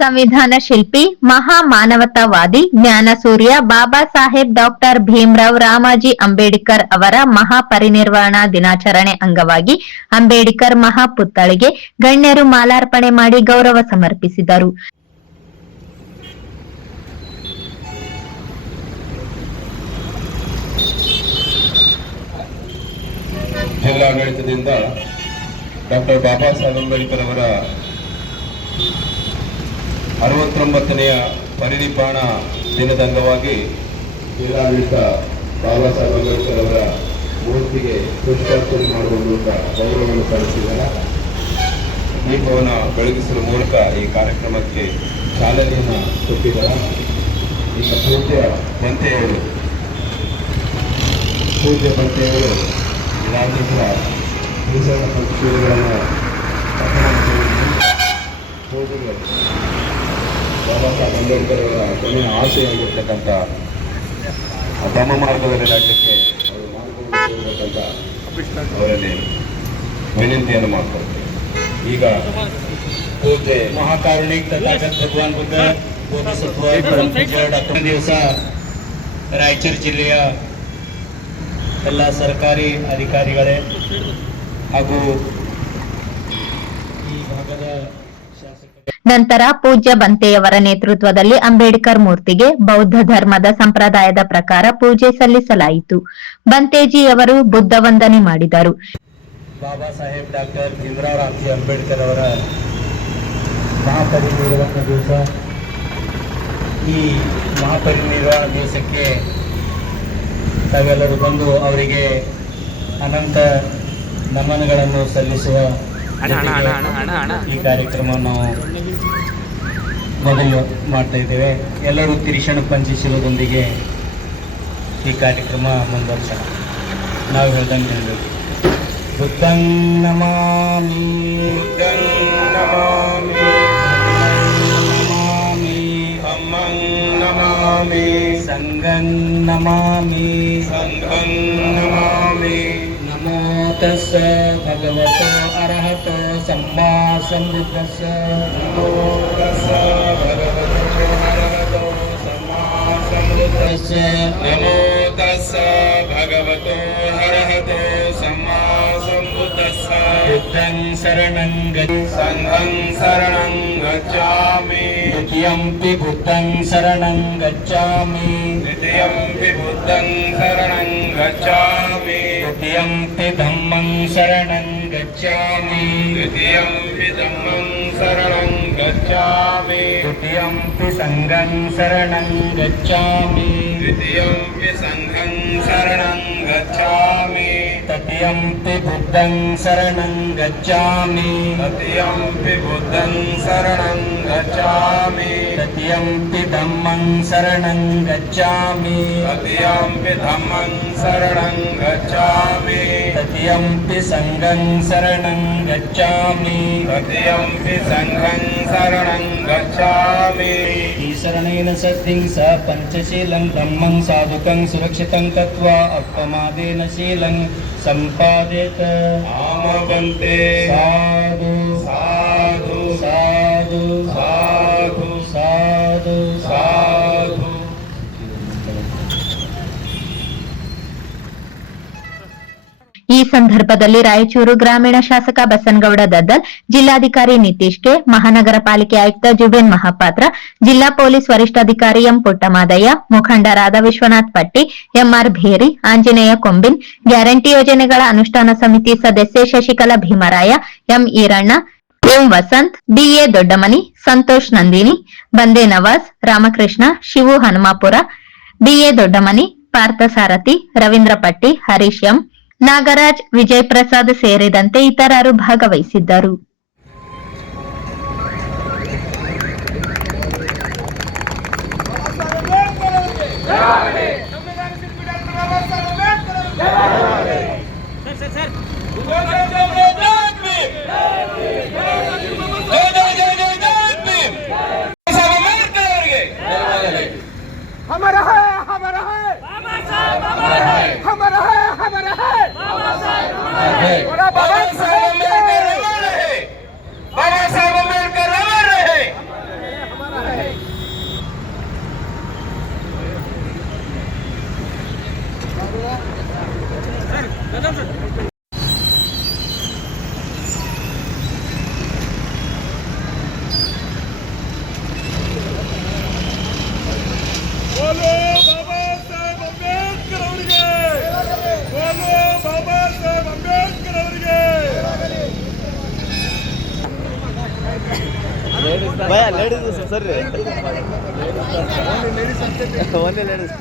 ಸಂವಿಧಾನ ಶಿಲ್ಪಿ, ಮಹಾ ಮಾನವತಾವಾದಿ, ಜ್ಞಾನಸೂರ್ಯ ಬಾಬಾ ಸಾಹೇಬ್ ಡಾಕ್ಟರ್ ಭೀಮರಾವ್ ರಾಮಾಜಿ ಅಂಬೇಡ್ಕರ್ ಅವರ ಮಹಾಪರಿನಿರ್ವಾಣ ದಿನಾಚರಣೆ ಅಂಗವಾಗಿ ಅಂಬೇಡ್ಕರ್ ಮಹಾಪುತ್ಥಳಿಗೆ ಗಣ್ಯರು ಮಾಲಾರ್ಪಣೆ ಮಾಡಿ ಗೌರವ ಸಮರ್ಪಿಸಿದರು. ಜಿಲ್ಲಾಡಳಿತದಿಂದ ಡಾಕ್ಟರ್ ಬಾಬಾ ಸಾಹೇಬ್ ಅಂಬೇಡ್ಕರ್ ಅವರ 69ನೆಯ ಪರಿನಿರ್ವಾಣ ದಿನದ ಅಂಗವಾಗಿ ಜಿಲ್ಲಾಡಳಿತ ಬಾಬಾ ಸಾಹೇಬ್ ಅಂಬೇಡ್ಕರ್ ಅವರ ಮೂರ್ತಿಗೆ ಪುಷ್ಪಾರ್ಚನೆ ಮಾಡುವ ಮೂಲಕ ಗೌರವವನ್ನು ಸಲ್ಲಿಸಿದ್ದಾರೆ. ದೀಪವನ್ನು ಬೆಳಗಿಸುವ ಮೂಲಕ ಈ ಕಾರ್ಯಕ್ರಮಕ್ಕೆ ಚಾಲನೆಯನ್ನು ಕೊಟ್ಟಿದ್ದಾರೆ. ಈಗ ಪೂಜ್ಯ ಬಂತೆಯವರು ರಾಜ್ಯದ ಮೀಸಲ ಪಕ್ಷಿಗಳನ್ನು ಬಾಬಾ ಸಾಹೇಬ್ ಅಂಬೇಡ್ಕರ್ ಅವರ ಕೊನೆಯ ಆಸೆಯಾಗಿರ್ತಕ್ಕಂಥ ಧರ್ಮ ಮಾರ್ಗದಲ್ಲಿ ರಾಜ್ಯಕ್ಕೆ ಅವರಲ್ಲಿ ವಿನಂತಿಯನ್ನು ಮಾಡ್ಕೊಳ್ತೇವೆ. ಈಗ ಪೂಜೆ महाकारुणिक तथागत भगवान बुद्ध बोधिसत्व ಡಾಕ್ಟರ್ ದಿವಸ ರಾಯಚೂರು ಜಿಲ್ಲೆಯ ಎಲ್ಲ ಸರ್ಕಾರಿ ಅಧಿಕಾರಿಗಳೇ ಹಾಗೂ ಈ ಭಾಗದ ನಂತರ ಪೂಜ್ಯ ಬಂತೆಯವರ ನೇತೃತ್ವದಲ್ಲಿ ಅಂಬೇಡ್ಕರ್ ಮೂರ್ತಿಗೆ ಬೌದ್ಧ ಧರ್ಮದ ಸಂಪ್ರದಾಯದ ಪ್ರಕಾರ ಪೂಜೆ ಸಲ್ಲಿಸಲಾಯಿತು. ಬಂತೇಜಿಯವರು ಬುದ್ಧ ವಂದನೆ ಮಾಡಿದರು. ಬಾಬಾ ಸಾಹೇಬ್ ಡಾಕ್ಟರ್ ಭೀಮರಾವ್ ರಾಮ್ಜಿ ಅಂಬೇಡ್ಕರ್ ಅವರ ಮಹಾಪರಿನಿರ್ವಾಣ ದಿವಸ. ಈ ಮಹಾಪರಿನಿರ್ವಾಣ ದಿವಸಕ್ಕೆ ತಾವೆಲ್ಲರೂ ಬಂದು ಅವರಿಗೆ ಅನಂತ ನಮನಗಳನ್ನು ಸಲ್ಲಿಸುವ ಈ ಕಾರ್ಯಕ್ರಮವನ್ನು ಮೊದಲು ಮಾಡ್ತಾ ಇದ್ದೇವೆ. ಎಲ್ಲರೂ ತಿರಿಶಣ ಪಂಚಿಸುವುದರೊಂದಿಗೆ ಈ ಕಾರ್ಯಕ್ರಮ ಮುಂದುವರ್ಸೋಣ. ನಾವು ಹೇಳ್ದಂಗೆ ಹೇಳಬೇಕು. ಬುದ್ಧಂ ನಮಾಮಿ, ಬುದ್ಧಂ ನಮಾಮಿ, ಧಮ್ಮಂ ನಮಾಮಿ, ಸಂಘಂ ನಮಾಮಿ, ಸಂಘಂ ನಮಾಮಿ. ನಮೋ ತಸ್ಸ ಭಗವತೋ ಅರ್ಹತೋ ಸಮ್ಮಾ ಸಂಬುದ್ಧಸ್ಸ. ನಮೋ ತಸ್ಸ ಭಗವತೋ ಅರ್ಹತೋ ಸಮ್ಮಾ ಸಂಬುದ್ಧಸ್ಸ. ನಮೋ ತಸ್ಸ ಭಗವತೋ ಅರ್ಹತೋ ಸಮ್ಮಾ ಸಂಬುದ್ಧಸ್ಸ. ಬುದ್ಧಂ ಶರಣಂ ಸಂಘಂ ಶರಣಂ ಗಚ್ಚಾಮಿ, ದ್ವಿತೀಯಂಪಿ ಬುದ್ಧಂ ಶರಣಂ ಗಚ್ಚಾಮಿ, ದ್ವಿತೀಯಂಪಿ ಬುದ್ಧಂ ಶರಣಂ ಗಚ್ಚಾಮಿ, ದ್ವಿತೀಯಂಪಿ ಧಮ್ಮಂ ಶರಣಂ ಗಚ್ಚಾಮಿ, ದ್ವಿತೀಯಂಪಿ ಧಮ್ಮಂ ಶರಣಂ ಗಚ್ಚಾಮಿ, ದ್ವಿತೀಯಂಪಿ ಸಂಘಂ ಶರಣಂ ಗಚ್ಚಾಮಿ, ದ್ವಿತೀಯಂಪಿ ಸಂಘಂ ಶರಣಂ ಗಚ್ಚಾಮಿ, ತೃತೀಯಂಪಿ ಬುದ್ಧಂ ಶರಣಂ ಗಚ್ಚಾಮಿ, ತೃತೀಯಂಪಿ ಬುದ್ಧಂ ಶರಣಂ ಗಚ್ಚಾಮಿ, ತೃತೀಯಂಪಿ ಧಮ್ಮಂ ಶರಣಂ ಗಚ್ಚಾಮಿ, ತೃತೀಯಂಪಿ ಧಮ್ಮಂ ಶರಣಂ ಗಚ್ಚಾಮಿ, ತೃತೀಯಂಪಿ ಸಂಘಂ ಶರಣಂ ಗಚ್ಚಾಮಿ, ತೃತೀಯಂಪಿ ಸಂಘಂ ಶರಣಂ ಗಚ್ಚಾಮಿ. ಈಶರಣೇನ ಸದ್ಧಿಂ ಸ ಪಂಚಶೀಲಂ ಧಮ್ಮಂ ಸಾಧುಕಂ ಸುರಕ್ಷಿತಂ ತತ್ವಾ ಅಪಮಾದೇನ ಶೀಲಂ ಸಂಪಾದೇತ. ಆಮವಂತೆ ಸಾಧು ಸಾಧು ಸಾಧು ಸಾಧು ಸಾಧು ಸಾಧು. ಈ ಸಂದರ್ಭದಲ್ಲಿ ರಾಯಚೂರು ಗ್ರಾಮೀಣ ಶಾಸಕ ಬಸನಗೌಡ ದದ್ದಲ್, ಜಿಲ್ಲಾಧಿಕಾರಿ ನಿತೀಶ್ ಕೆ, ಮಹಾನಗರ ಪಾಲಿಕೆ ಆಯುಕ್ತ ಜುಬೇನ್ ಮಹಾಪಾತ್ರ, ಜಿಲ್ಲಾ ಪೊಲೀಸ್ ವರಿಷ್ಠಾಧಿಕಾರಿ ಎಂ ಪುಟ್ಟಮಾದಯ್ಯ, ಮುಖಂಡರಾದ ವಿಶ್ವನಾಥ್ ಪಟ್ಟಿ, ಎಂಆರ್ ಭೇರಿ, ಆಂಜನೇಯ ಕೊಂಬಿನ್, ಗ್ಯಾರಂಟಿ ಯೋಜನೆಗಳ ಅನುಷ್ಠಾನ ಸಮಿತಿ ಸದಸ್ಯೆ Shashikala Bheemaraya, M Eranna, M Vasanth, DA Doddamani, Santosh Nandini, Bande Nawaz, Ramakrishna, Shivu Hanumapura, DA Doddamani, Parthasarathi, Ravindra Patti, Harish M, Nagaraj, Vijay Prasad ಸೇರಿದಂತೆ ಇತರರು ಭಾಗವಹಿಸಿದ್ದರು. हमारा है हमारा है बाबा साहब हमारा है हमारा है हमारा है बाबा साहब हमारा है बाबा साहब अम्बेडकर अमर रहे बाबा साहब अम्बेडकर अमर रहे ಬೋಲೋ ಬಾಬಾ ಸಾಹೇಬ್ ಅಂಬೇಡ್ಕರ್ ಅವರಿಗೆ, ಬೋಲೋ ಬಾಬಾ ಸಾಹೇಬ್ ಅಂಬೇಡ್ಕರ್ ಅವರಿಗೆ. ಭಯ ಲೇಡೀಸ್ ಸರ್, ಓನ್ಲಿ ಲೇಡೀಸ್.